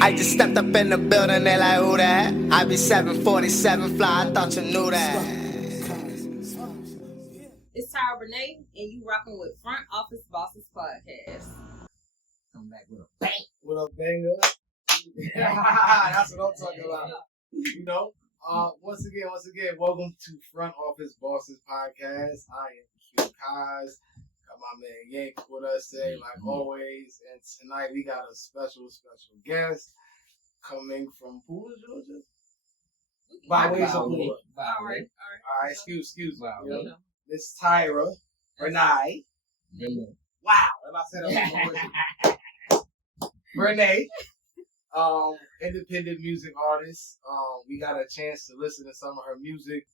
I just stepped up in the building, they like, who that? I be 747 fly, I thought you knew that. It's Tyra Bernai, and you rocking with Front Office Bosses Podcast. Come back with a bang. With a banger. That's what I'm talking about. You know, once again, welcome to Front Office Bosses Podcast. I am Q Kaz. Got my man Yank with us today, like always. And tonight we got a special guest coming from Pula, Georgia. By way of Pula. All right. Alright, excuse me. Wow. Miss Tyra Bernai. Wow. And I said that Bernai. Independent music artist. We got a chance to listen to some of her music,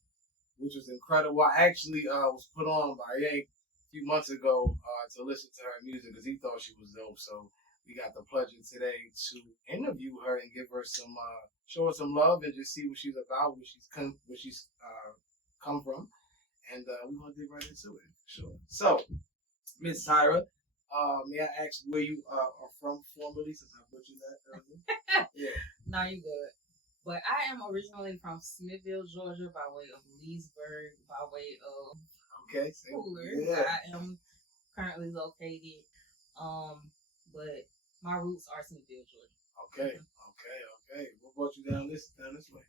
which was incredible. I actually was put on by Yank a few months ago to listen to her music because he thought she was dope. So we got the pleasure today to interview her and give her some, show her some love and just see what she's about, where she's come from, and we're gonna dig right into it. Sure. So, Miss Tyra. May I ask where you are from formerly, since I butchered that earlier? Yeah. No, you good. But I am originally from Smithville, Georgia, by way of Leesburg, by way of Cooler. Yeah. I am currently located, but my roots are Smithville, Georgia. Okay. What brought you down this way?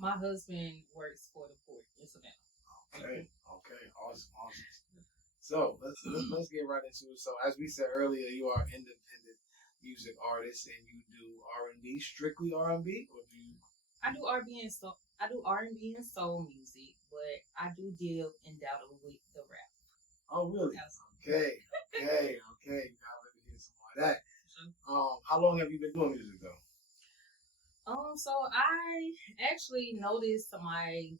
My husband works for the port in Savannah. Okay. Awesome. So let's get right into it. So as we said earlier, you are an independent music artist and you do R&B, strictly R&B, or do you? I do R&B and soul. I do R&B and soul music, but I do deal undoubtedly with the rap. Oh really? Absolutely. Okay. You gotta let me hear some more of that. How long have you been doing music though? So I actually noticed my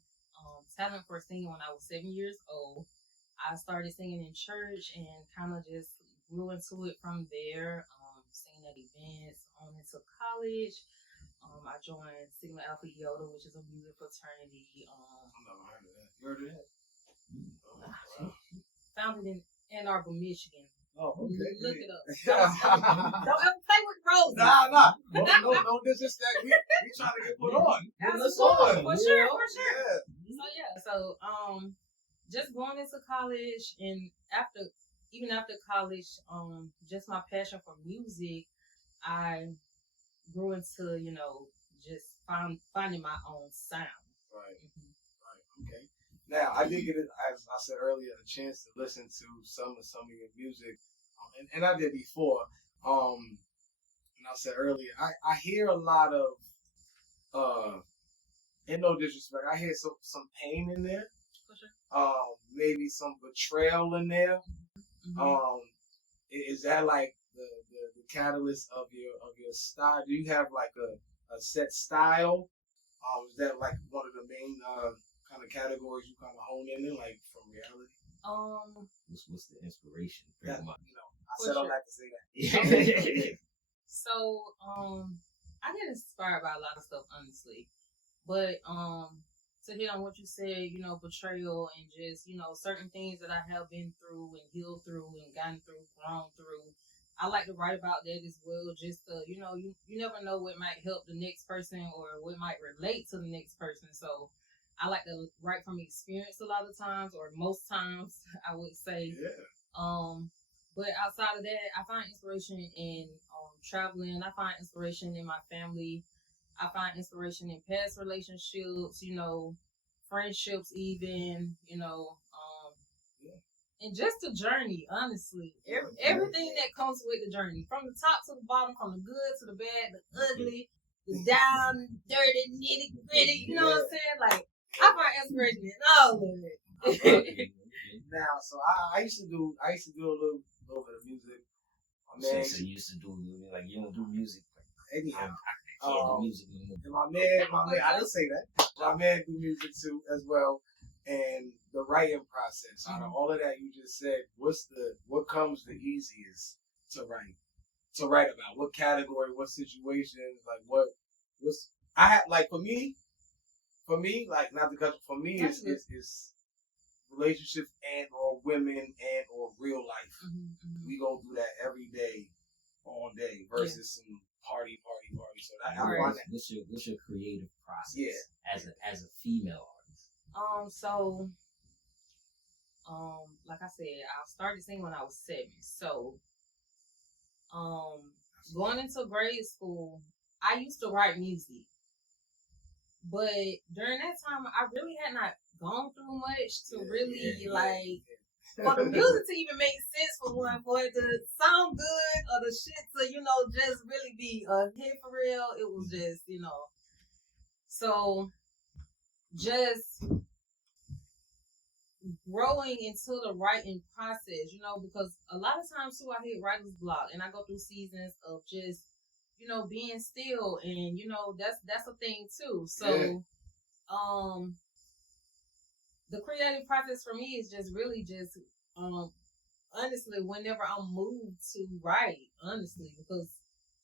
talent for singing when I was 7 years old. I started singing in church and kind of just grew into it from there. Singing at events, on into college. I joined Sigma Alpha Iota, which is a music fraternity. I've never heard of that. You heard of that? Wow. Founded in Ann Arbor, Michigan. Oh, okay. Look it up. Don't ever play with roses. Nah. No disrespect. We trying to get put on. Absolutely. For sure. Yeah. So just going into college and even after college, just my passion for music, I grew into, just finding my own sound. Right. Okay. Now, I did get it, as I said earlier, a chance to listen to some of your music, and I did before. And I said earlier, I hear a lot of, and no disrespect, I hear some pain in there. For sure. Maybe some betrayal in there. Mm-hmm. Is that like the catalyst of your style? Do you have like a set style? Is that like one of the main kind of categories you kind of hone in like from reality? What's the inspiration? Yeah, I said sure. I'd like to say that. Yeah. So, I get inspired by a lot of stuff, honestly. But to hit on what you said, betrayal and just, certain things that I have been through and healed through and gotten through, grown through. I like to write about that as well, just to, you never know what might help the next person or what might relate to the next person. So I like to write from experience a lot of times, or most times, I would say. Yeah. But outside of that, I find inspiration in traveling. I find inspiration in my family. I find inspiration in past relationships, friendships even, and just the journey, honestly. Everything that comes with the journey, from the top to the bottom, from the good to the bad, the ugly, the down, dirty, nitty gritty, you know what I'm saying? Like, I find inspiration in all of it. Now, so I used to do a little bit of music. So you used to do, like, you don't do music. Anyhow. I can't do music anymore. And my man, I didn't say that. My man do music too as well, and the writing process. Out of all of that you just said, what comes the easiest to write about? What category? What situations? Like what's I had like for me, like not the country. For me, it's relationships and or women and or real life. We go through that every day, all day, versus some party. So I Right. find that. What's your creative process? Yeah. As a female artist. So, like I said, I started singing when I was 7. So, going into grade school, I used to write music. But during that time, I really had not gone through much to for the music to even make sense for it to sound good or the shit to, just really be a hit for real. It was just, so just growing into the writing process, because a lot of times too I hit writer's block and I go through seasons of just, being still, and that's a thing too. So the creative process for me is just really just honestly whenever I'm moved to write, honestly, because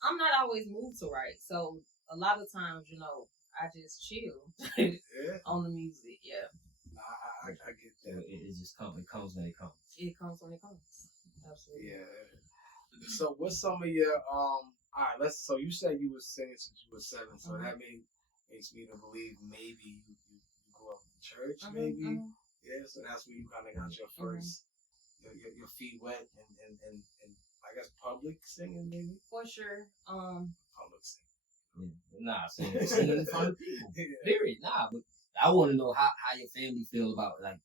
I'm not always moved to write. So a lot of times, I just chill on the music. Yeah. I get that. It just comes. It comes when it comes. It comes when it comes. Absolutely. Yeah. So what's some of your all right, so you said you were singing since you were 7, so that makes me to believe maybe you grew up in church, maybe. Yeah, so that's where you kind of got your first your feet wet and I guess public singing, maybe. For sure. Public singing. Nah, singing in front of people. Period. Nah, but I want to know how your family feel about like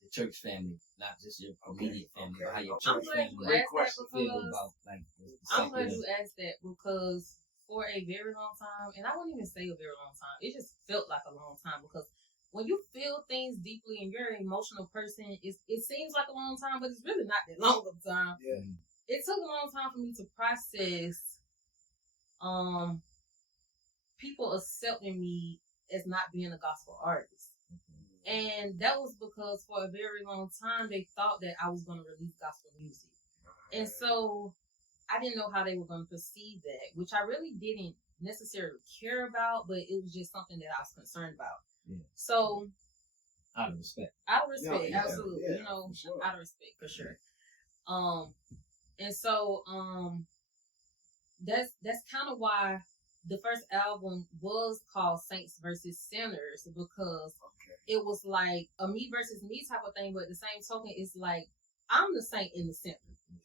the church family, not just your immediate family, but how your church family feel about like. I'm glad you asked that because for a very long time, and I wouldn't even say a very long time, it just felt like a long time because when you feel things deeply and you're an emotional person, it seems like a long time, but it's really not that long of a time. Yeah. It took a long time for me to process people accepting me as not being a gospel artist. And that was because for a very long time, they thought that I was going to release gospel music. And so I didn't know how they were going to perceive that, which I really didn't necessarily care about, but it was just something that I was concerned about. Yeah. So out of respect, absolutely. Yeah, Sure. Out of respect, for sure. And so that's kind of why the first album was called Saints versus Sinners, because it was like a me versus me type of thing, but the same token, it's like I'm the saint in the sinner.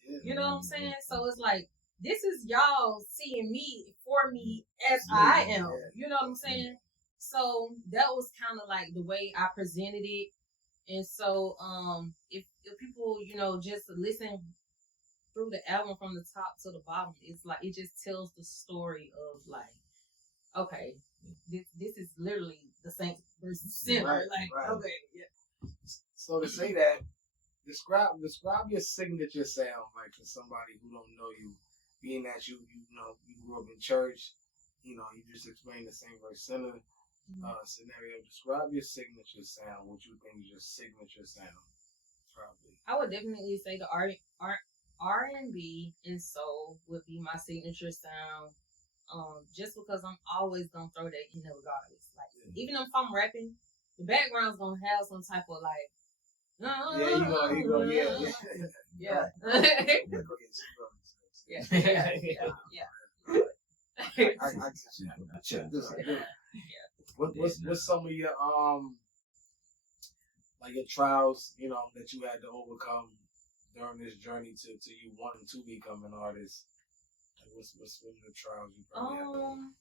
Yeah. You know what I'm saying? So it's like this is y'all seeing me for me as I am. You know what I'm saying? So that was kind of like the way I presented it. And so if people, just listen through the album from the top to the bottom, it's like it just tells the story of like, okay, this is literally the saint versus sinner. Right. Okay, yeah. So to say that, describe your signature sound, like for somebody who don't know you, being that you grew up in church, you just explained the saint versus sinner scenario. Describe your signature sound. What you think is your signature sound? Probably. I would definitely say the R&B and soul would be my signature sound. Just because I'm always gonna throw that in there regardless. Like even if I'm rapping, the background's gonna have some type of like. You go, yeah. Yeah. I get you. What's some of your like your trials, that you had to overcome during this journey to you wanting to become an artist? What's some of the trials you probably had to overcome?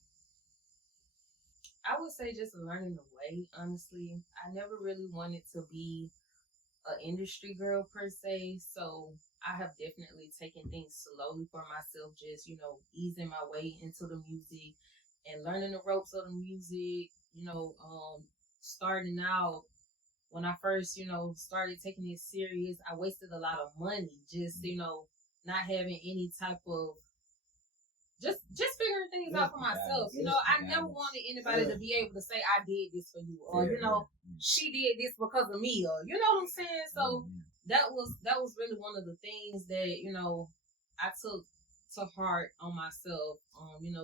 I would say just learning the way, honestly. I never really wanted to be an industry girl per se, so I have definitely taken things slowly for myself, just, easing my way into the music and learning the ropes of the music, starting out. When I first, started taking it serious, I wasted a lot of money just, not having any type of just figuring things out for myself. I never wanted anybody to be able to say I did this for you, or she did this because of me, or you know what I'm saying. So that was really one of the things that I took to heart on myself.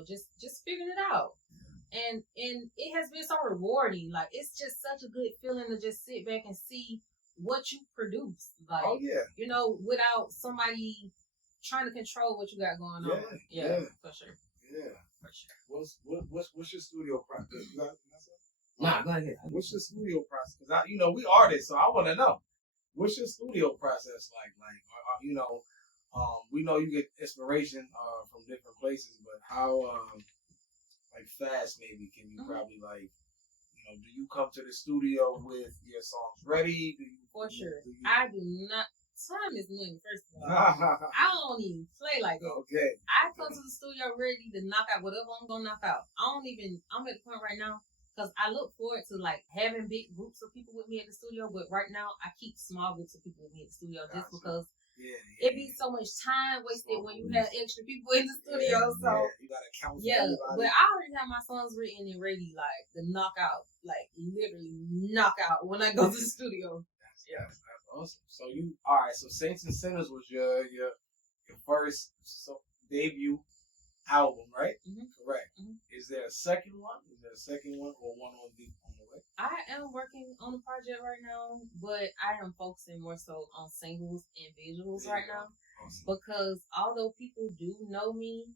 Just figuring it out, and it has been so rewarding. Like it's just such a good feeling to just sit back and see what you produce. Like without somebody trying to control what you got going on. Yeah, for sure. Yeah. pressure. What's your studio process? You got something? Nah, go ahead. What's your studio process? Because we artists, so I want to know. What's your studio process like? We know you get inspiration from different places, but how fast maybe can you probably do you come to the studio with your songs ready? For sure. I do not. Time is money, first of all. I don't even play like that. Okay. I come to the studio ready to knock out whatever I'm going to knock out. I'm at the point right now, because I look forward to having big groups of people with me at the studio, but right now I keep small groups of people with me at the studio just because it be so much time wasted when you have extra people in the studio. So you gotta count. But I already have my songs written and ready, to knock out, literally knock out when I go to the studio. That's awesome. So so Saints and Sinners was your first debut album, right? Mm-hmm. Correct. Mm-hmm. Is there a second one? Or one on the way? I am working on a project right now, but I am focusing more so on singles and visuals right now. Awesome. Because although people do know me,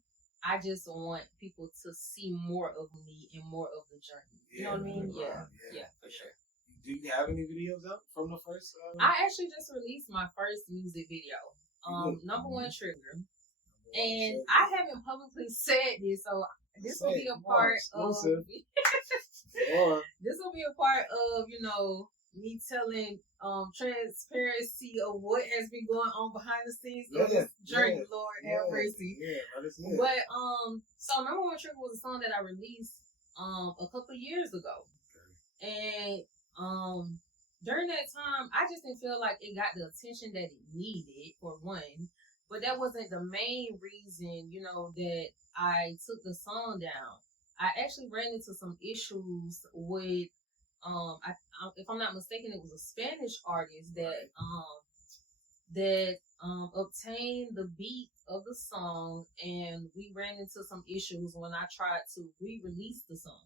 I just want people to see more of me and more of the journey. You know what I mean? Yeah, for sure. Do you have any videos up from the first? I actually just released my first music video, Number One Trigger, and I haven't publicly said this, so this will be a part of. This will be a part of me telling transparency of what has been going on behind the scenes of this journey. Lord have mercy. But so Number One Trigger was a song that I released a couple of years ago, and during that time, I just didn't feel like it got the attention that it needed, for one. But that wasn't the main reason, that I took the song down. I actually ran into some issues with, if I'm not mistaken, it was a Spanish artist that obtained the beat of the song, and we ran into some issues when I tried to re-release the song.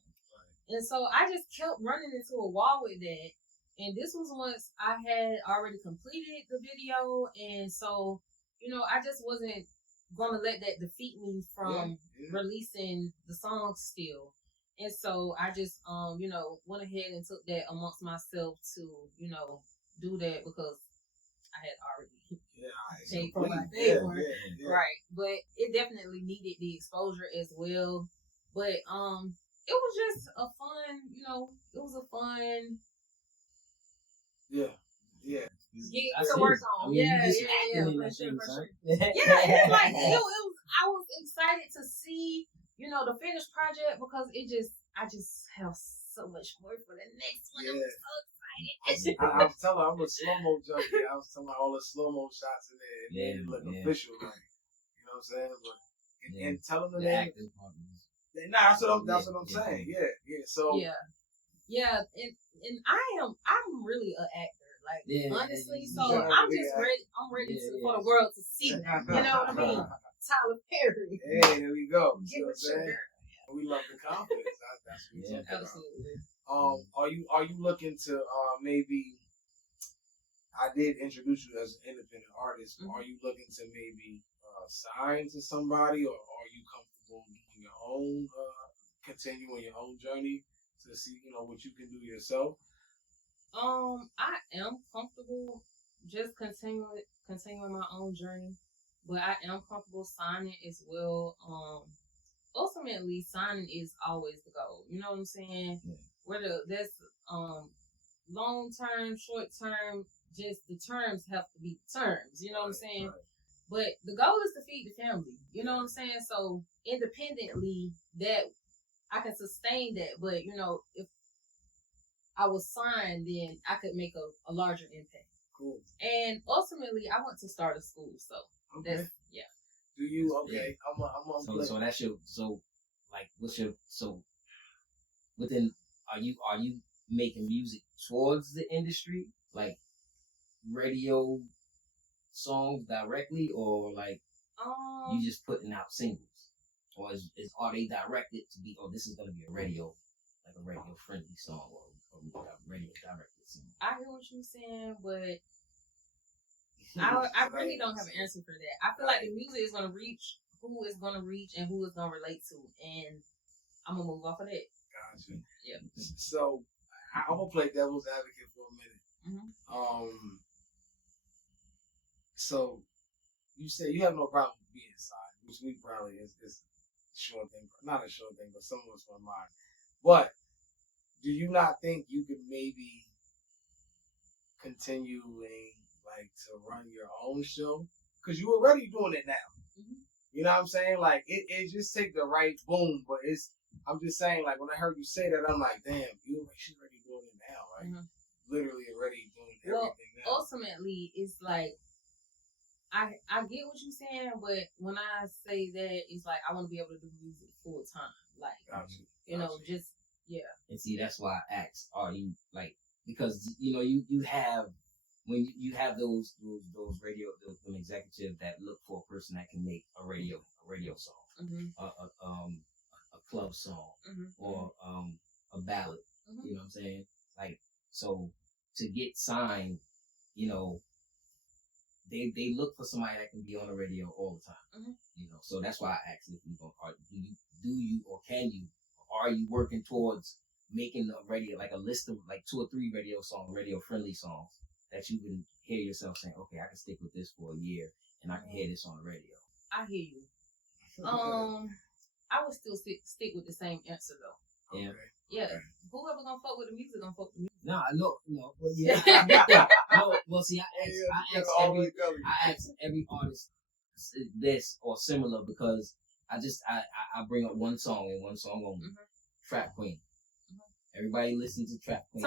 And so I just kept running into a wall with that. And this was once I had already completed the video. And so, I just wasn't going to let that defeat me from releasing the song still. And so I just, went ahead and took that amongst myself to, do that because I had already paid for my day work. Right. But it definitely needed the exposure as well. But, it was just a fun, it was a fun. Yeah. Get to work on. Yeah. For sure. Yeah, it's like, I was excited to see, the finished project because I just have so much more for the next one. I'm so excited. I was telling her, I'm a slow-mo junkie. I was telling her all the slow-mo shots in there. And it look official, right? You know what I'm saying? But, and telling her that. That's what I'm saying. Yeah. So and I'm really an actor, honestly. So I'm just ready. I'm ready for the world to see me. You know what I mean? Tyler Perry. Hey, there we go. Give it sugar. We love the confidence. That's what we're talking absolutely. About. Are you looking to maybe? I did introduce you as an independent artist. Mm-hmm. Are you looking to maybe sign to somebody, or are you comfortable doing your own, continuing your own journey to see, what you can do yourself? I am comfortable just continuing my own journey, but I am comfortable signing as well. Ultimately, signing is always the goal. You know what I'm saying? Yeah. Whether that's long term, short term, just the terms have to be the terms. You know what I'm saying? Right. But the goal is to feed the family. You know what I'm saying? So independently, that I can sustain that. But if I was signed, then I could make a larger impact. Cool. And ultimately, I want to start a school. So that's Do you? Okay. Yeah. I'm so that's your within are you making music towards the industry, like radio songs directly, or you just putting out singles, or are they directed to be? Oh, this is gonna be a radio friendly song, or a radio directed song. I hear what you're saying, but I really don't have an answer for that. I feel like the music is gonna reach who it's gonna reach and who it's gonna relate to, and I'm gonna move off of that. Gotcha. Yeah. So I'm gonna play devil's advocate for a minute. Mm-hmm. So you say you have no problem with being signed, which we probably is a sure thing, not a sure thing, but some of us wouldn't mind. But do you not think you could maybe continuing like to run your own show? Because you're already doing it now. Mm-hmm. You know what I'm saying? Like it just take the right boom, but I'm just saying, like when I heard you say that, I'm like, damn, she's already doing it now, like literally already doing everything now. Ultimately, it's like I get what you're saying, but when I say that, it's like I want to be able to do music full time, like you know, just yeah. And see, that's why I asked, are you like, because you know you have when you have those radio those executives that look for a person that can make a radio song, a club song, or a ballad. You know what I'm saying? Like, so to get signed, you know, they look for somebody that can be on the radio all the time. You know, so that's why I asked if you do you or can you, or are you working towards making a radio, like a list of like 2 or 3 radio friendly songs that you can hear yourself saying, okay, I can stick with this for a year and I can hear this on the radio. I hear you. I would still stick with the same answer though. Yeah. Yeah. Whoever gonna fuck with the music gonna fuck with the music. No, well, yeah, I get that. No, well, see, I ask every artist this or similar because I bring up one song and one song only. Trap Queen. Everybody listens to Trap Queen.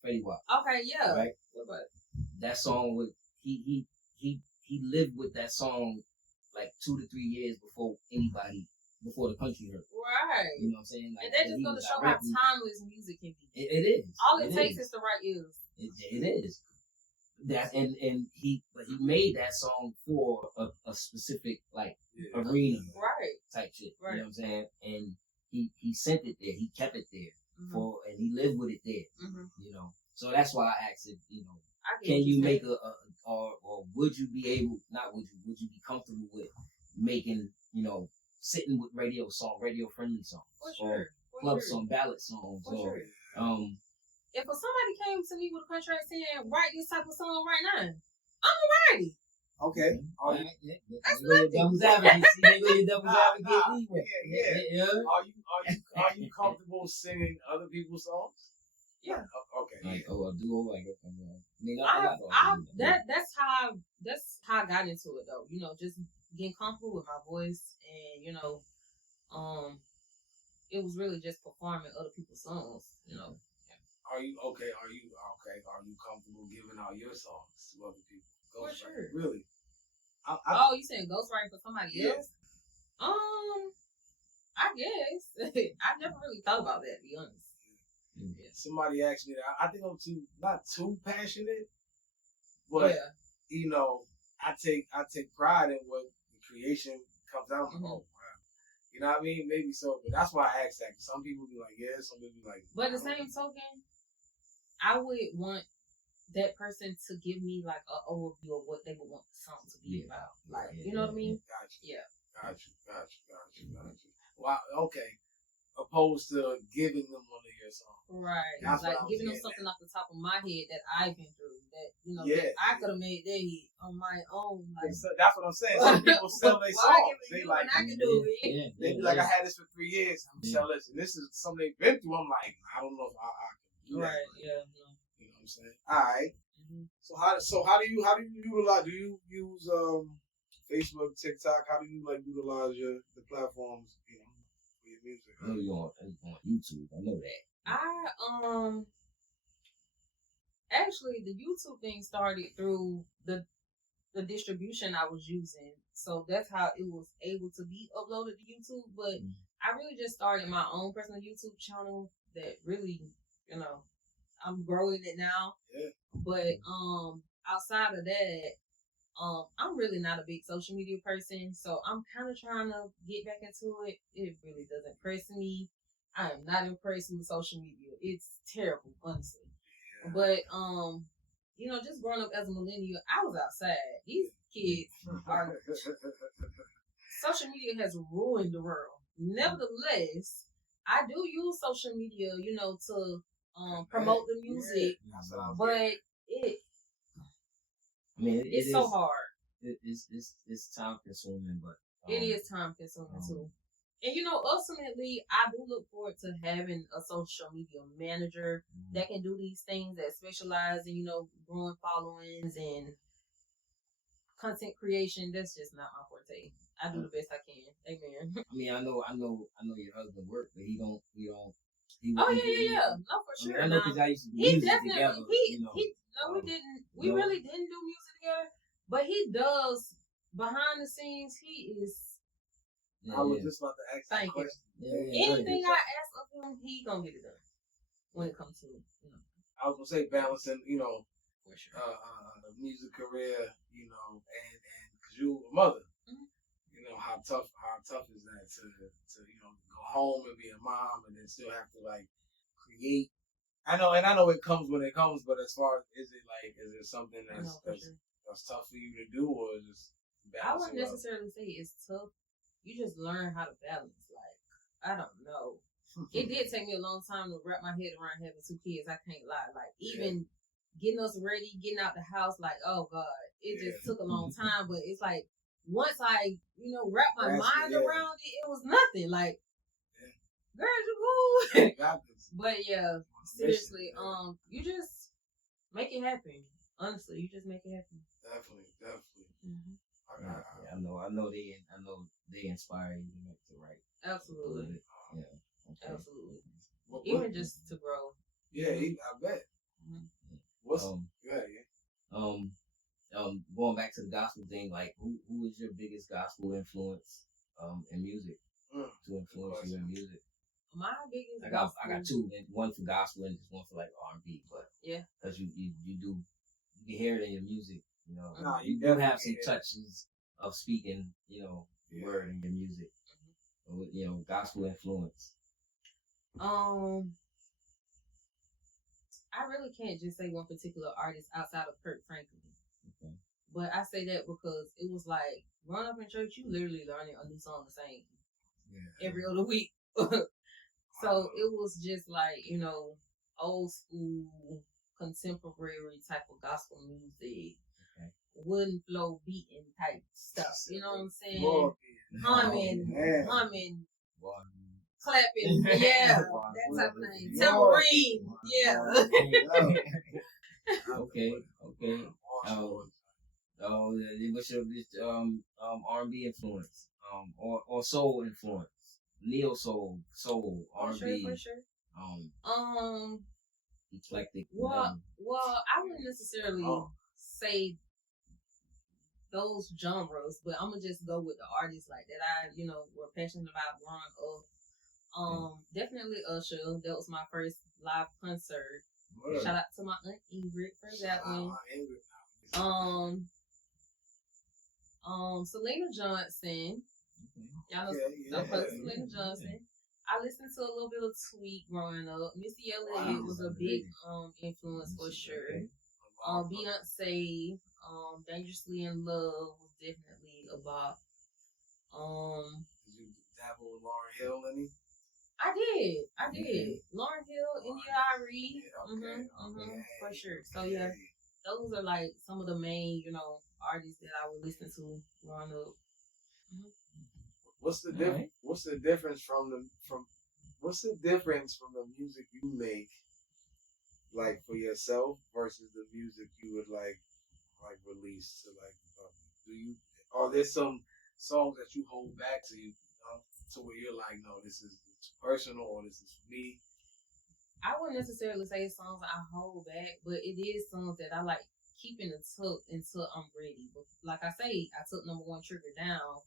Freddie Watt. Okay, yeah. Right? What about that song? He lived with that song like 2 to 3 years before the country heard. Right. You know what I'm saying? Like, and that just goes to show how timeless music can be. It is. All it takes is the right ears. It is. That and he made that song for a specific like arena type shit. Right. You know what I'm saying? And he sent it there. He kept it there and he lived with it there. You know. So that's why I asked if, you know, can you make or would you be able, would you be comfortable with making, you know, sitting with radio friendly songs, or club song, ballad songs, or if somebody came to me with a contract saying write this type of song right now, I'm ready. Okay. That's nothing. Devil's advocate. See, they go your devil's advocate. Yeah. Are you comfortable singing other people's songs? Yeah. Okay. Like, do like it. I mean, that's how I got into it though. You know, just getting comfortable with my voice, and you know, it was really just performing other people's songs. You know. Are you okay? Are you comfortable giving out your songs to other people? For sure. Really? You saying ghostwriting for somebody else? I guess. I never really thought about that, to be honest. Yeah. Somebody asked me that. I think I'm not too passionate, but you know, I take pride in what the creation comes out of. Oh, wow. You know what I mean? Maybe so, but that's why I asked that. Some people be like, yeah, some people be like. But the same token, I would want that person to give me like an overview of what they would want the song to be about. Like, you know what I mean? Gotcha. Yeah. Gotcha. Wow. Okay. Opposed to giving them one of your songs. Right. That's like giving them something off the top of my head that I've been through. That, you know, that I could have made that hit on my own. Like, so that's what I'm saying. Some people sell their songs. They like, I can do it. They be like, I had this for 3 years. I'm sell this, and this is something they've been through. I'm like, I don't know if I can do that. Right. Yeah. No. You know what I'm saying? All right. So how do you utilize? Do you use Facebook, TikTok? How do you like utilize the platforms? You know, for your music. I know you're on YouTube. I know that. Actually, the YouTube thing started through the distribution I was using, so that's how it was able to be uploaded to YouTube. But I really just started my own personal YouTube channel that really, you know, I'm growing it now. Yeah. But outside of that, I'm really not a big social media person, so I'm kind of trying to get back into it. It really doesn't impress me. I am not impressed with social media. It's terrible, honestly. Yeah. But you know, just growing up as a millennial, I was outside. These kids are social media has ruined the world. Nevertheless, I do use social media, you know, to promote the music, but it's so hard. It's time consuming, but it is time consuming too. And you know, ultimately, I do look forward to having a social media manager that can do these things, that specialize in, you know, growing followings and content creation. That's just not my forte. I do the best I can. Amen. I mean, I know your husband work, but he don't. Oh yeah. No, for sure. I know because I used to do music together. We didn't. We really didn't do music together, but he does behind the scenes. He is. I was just about to ask that question. Anything I ask of him, he gonna get it done. When it comes to, you know. I was gonna say balancing, you know, for sure. A music career, you know, and because you're a mother, you know how tough is that to you know go home and be a mom and then still have to like create. I know it comes when it comes, but as far as is it something that's tough for you to do, or is it? I wouldn't necessarily say it's tough. You just learn how to balance. Like, I don't know. It did take me a long time to wrap my head around having 2 kids. I can't lie. Like, even getting us ready, getting out the house, like, oh God, it just took a long time. But it's like, once I, you know, wrap my mind around it, it was nothing. Like, girl, you cool. But yeah, seriously, you just make it happen. Honestly, you just make it happen. Definitely. Mm-hmm. I know they inspire you to write. Absolutely. Yeah. Okay. Absolutely. Even just to grow. Yeah, I bet. Mm-hmm. What's going back to the gospel thing, like who is your biggest gospel influence in music to influence you in music? My biggest I got two, one for gospel and just one for like R&B, but because you can hear it in your music, you know. You do have some touches of speaking, you know, the word in your music. You know, gospel influence. I really can't just say one particular artist outside of Kirk Franklin. Okay. But I say that because it was like growing up in church, you literally learning a new song to sing every other week. So it was just like, you know, old school, contemporary type of gospel music. Okay. Wooden flow beating type stuff. You know what I'm saying? Humming, clapping, that type of thing. Tambourine, Okay. What's your R&B influence? Or soul influence? Neo soul, R&B. For sure. Eclectic. Well, I wouldn't necessarily say those genres, but I'm gonna just go with the artists like that I, you know, were passionate about growing up. Definitely Usher. That was my first live concert. Shout out to my aunt Ingrid for that one. Selena Johnson. Y'all know Selena Johnson. I listened to a little bit of Tweet growing up. Missy Elliott was a big influence for sure. Beyonce, Dangerously in Love was definitely about. Did you dabble with Lauryn Hill any? I did. Lauryn Hill, India Arie, for sure. So yeah, those are like some of the main, you know, artists that I would listen to growing up. Mm-hmm. What's the difference? What's the difference from the music you make, like for yourself, versus the music you would like release to are there some songs that you hold back to to where you're like, no, this is personal or this is for me? I wouldn't necessarily say songs I hold back, but it is songs that I like keeping it tucked until I'm ready. But like I say, I took number one Trigger down,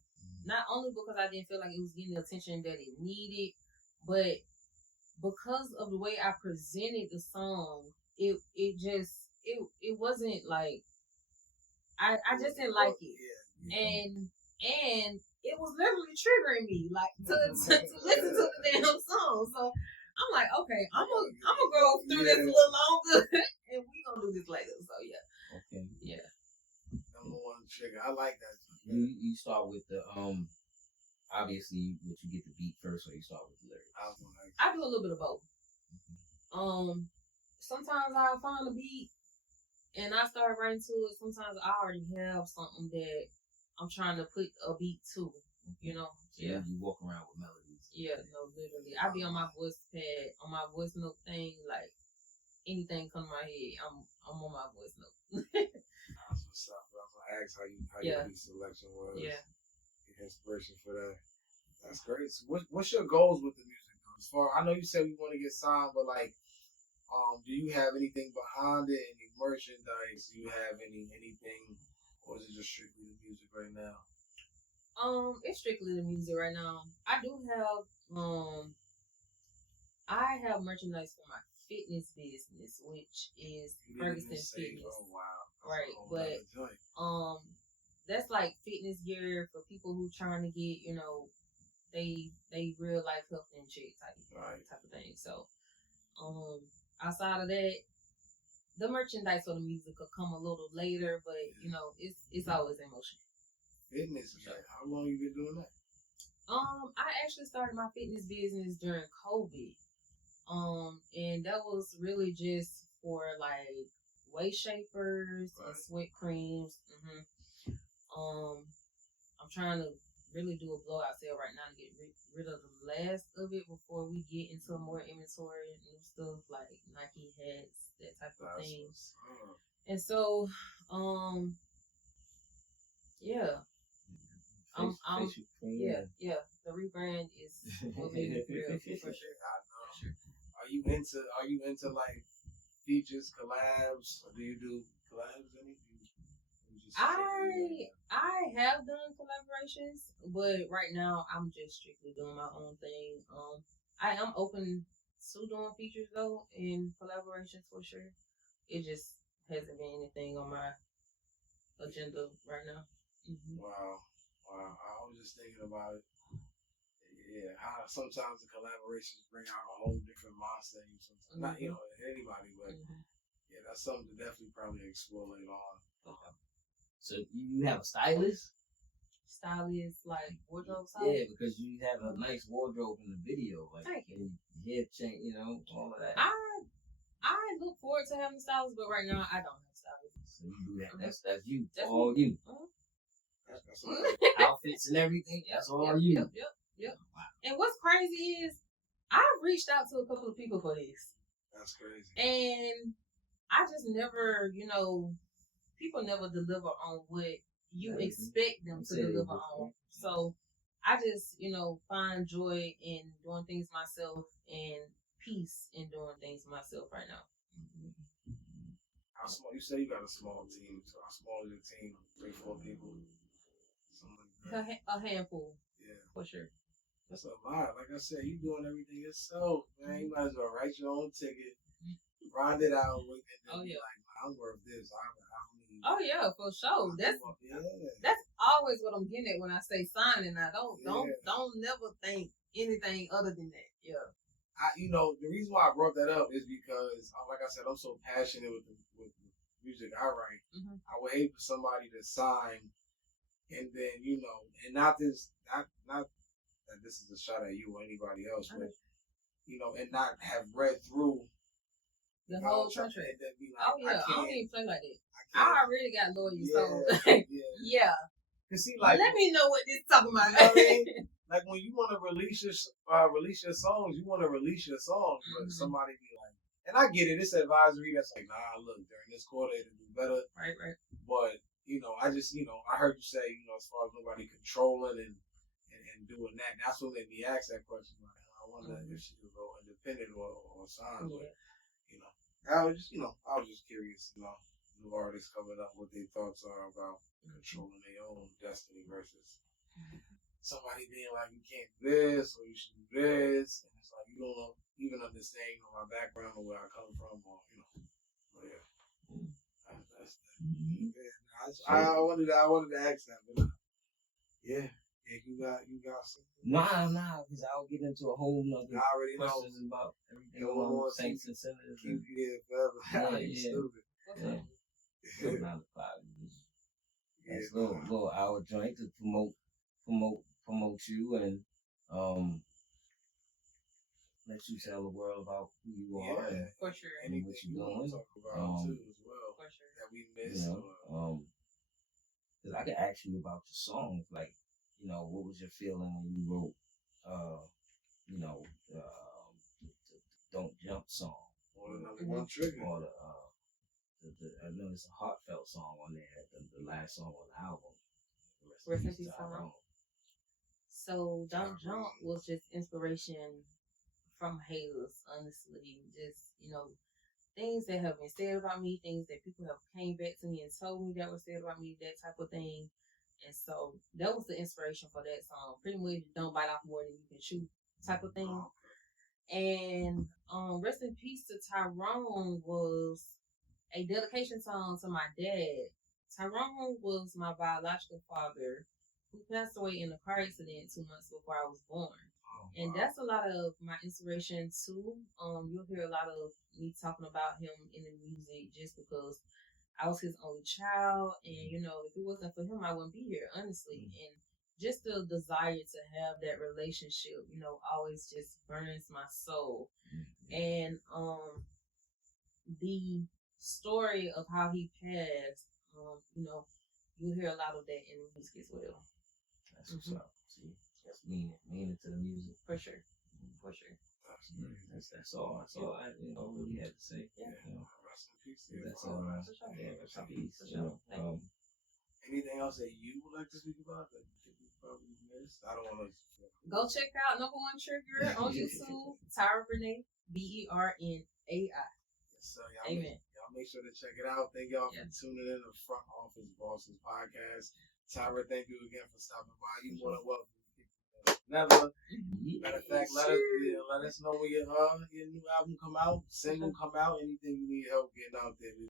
not only because I didn't feel like it was getting the attention that it needed, but because of the way I presented the song, it wasn't like I just didn't like it, and it was literally triggering me like to listen to the damn song. So I'm like, okay, I'm gonna go through this a little longer, and we gonna do this later. So yeah. Number one Trigger, I like that. You start with the obviously, would you get the beat first or you start with the lyrics? I do a little bit of both. Sometimes I'll find a beat and I start writing to it. Sometimes I already have something that I'm trying to put a beat to, you know. So yeah, you walk around with melodies. Yeah, no, literally. I be on my voice pad, on my voice note thing, like anything come to my head, I'm on my voice note. That's what's up. I was gonna ask how your beat selection was. Yeah. The inspiration for that. That's great. So what's your goals with the music? As far I know you said we want to get signed, but like, do you have anything behind it? Any merchandise? Do you have anything, or is it just strictly the music right now? It's strictly the music right now. I do have I have merchandise for my fitness business, which is Ferguson Fitness. Oh wow! Right, but that's like fitness gear for people who trying to get, you know, they real life health and check type of thing. So, outside of that, the merchandise for the music will come a little later, but you know, it's always in motion. Fitness, how long you been doing that? I actually started my fitness business during COVID. And that was really just for like waist shapers and sweat creams. I'm trying to really do a blowout sale right now to get rid of the last of it before we get into more inventory and new stuff like Nike hats, that type of thing. And so, yeah. Yeah. The rebrand is will be real for sure. Are you into like features, collabs, or do you do collabs? I have done collaborations, but right now I'm just strictly doing my own thing. I am open to doing features though and collaborations for sure. It just hasn't been anything on my agenda right now. Mm-hmm. Wow. I was just thinking about it. Yeah, how sometimes the collaborations bring out a whole different monster in you. Sometimes, not anybody, but yeah, that's something to definitely probably explore later on. Okay. So you have a stylist? Stylist, like wardrobe stylist? Yeah, because you have a nice wardrobe in the video, like thank you. Hair change, you know, all of that. I look forward to having a stylist, but right now I don't have a stylist. So you do that. That's you. That's all me. You. That's outfits and everything. That's all you. Yep. Wow. And what's crazy is I've reached out to a couple of people for this. That's crazy. And I just never, people never deliver on what you expect them to deliver on. So I just, find joy in doing things myself and peace in doing things myself right now. How small? You say you got a small team. So how small is your team? 3-4 people? Something like that. A handful. Yeah. For sure. That's a lot. Like I said, you doing everything yourself, man. You might as well write your own ticket, grind it out, and then be like, I'm worth this. Oh yeah, for sure. That's always what I'm getting at when I say signing. I don't never think anything other than that. Yeah. The reason why I brought that up is because, like I said, I'm so passionate with the music I write. Mm-hmm. I would hate for somebody to sign, and then and not that this is a shot at you or anybody else, but and not have read through the whole contract. And then be like, I don't even play like that. I already got lawyers, so yeah. See, let me know what this talking about. You know what I mean? Like when you want to release your songs, you want to release your songs, but somebody be like, and I get it. It's advisory that's like, nah, look, during this quarter it'll do better. Right. But I just I heard you say as far as nobody controlling and doing that. That's what made me ask that question. Like, I wonder if she would go independent or sign. But I was just curious. New artists coming up, what their thoughts are about controlling their own destiny versus somebody being like, you can't do this or you should do this, and it's like you don't even understand my background or where I come from, or But yeah, that's that. I wanted to ask that, but yeah. Yeah, you got something. Nah, because I'll get into a whole nother questions about everything on Saints and Sinners. Keep you here forever. Stupid. Yeah. Nice little hour joint to promote promote you and let you tell the world about who you are and For sure. what you're doing. Talk about too as well. For sure. That we missed. Because I could ask you about your songs, like, what was your feeling when you wrote, the Don't Jump song, or the number one trigger, or I know it's a heartfelt song on there, the last song on the album. Rest in peace, Tyrone. So Don't Jump was just inspiration from haters, honestly. Just, things that have been said about me, things that people have came back to me and told me that were said about me, that type of thing. And so that was the inspiration for that song. Pretty much don't bite off more than you can chew type of thing. And Rest in Peace to Tyrone was a dedication song to my dad. Tyrone was my biological father who passed away in a car accident 2 months before I was born. And that's a lot of my inspiration too. You'll hear a lot of me talking about him in the music just because I was his only child, and if it wasn't for him, I wouldn't be here, honestly. And just the desire to have that relationship, always just burns my soul. And the story of how he passed, you'll hear a lot of that in the music as well. That's what's up. See, that's meaning to the music. For sure. For sure. That's all I really had to say. Yeah. Rest in peace. That's all right. Yeah, Rest in peace. Anything else that you would like to speak about that you probably missed? I don't want to. Go check out Number One Trigger on YouTube. Tyra Bernai, Bernai. Yes, sir. Amen. Y'all make sure to check it out. Thank y'all for tuning in to Front Office Bosses podcast. Tyra, thank you again for stopping by. You more than welcome. Never. Matter of fact, let us know when your new album come out, single come out, anything you need help getting out there.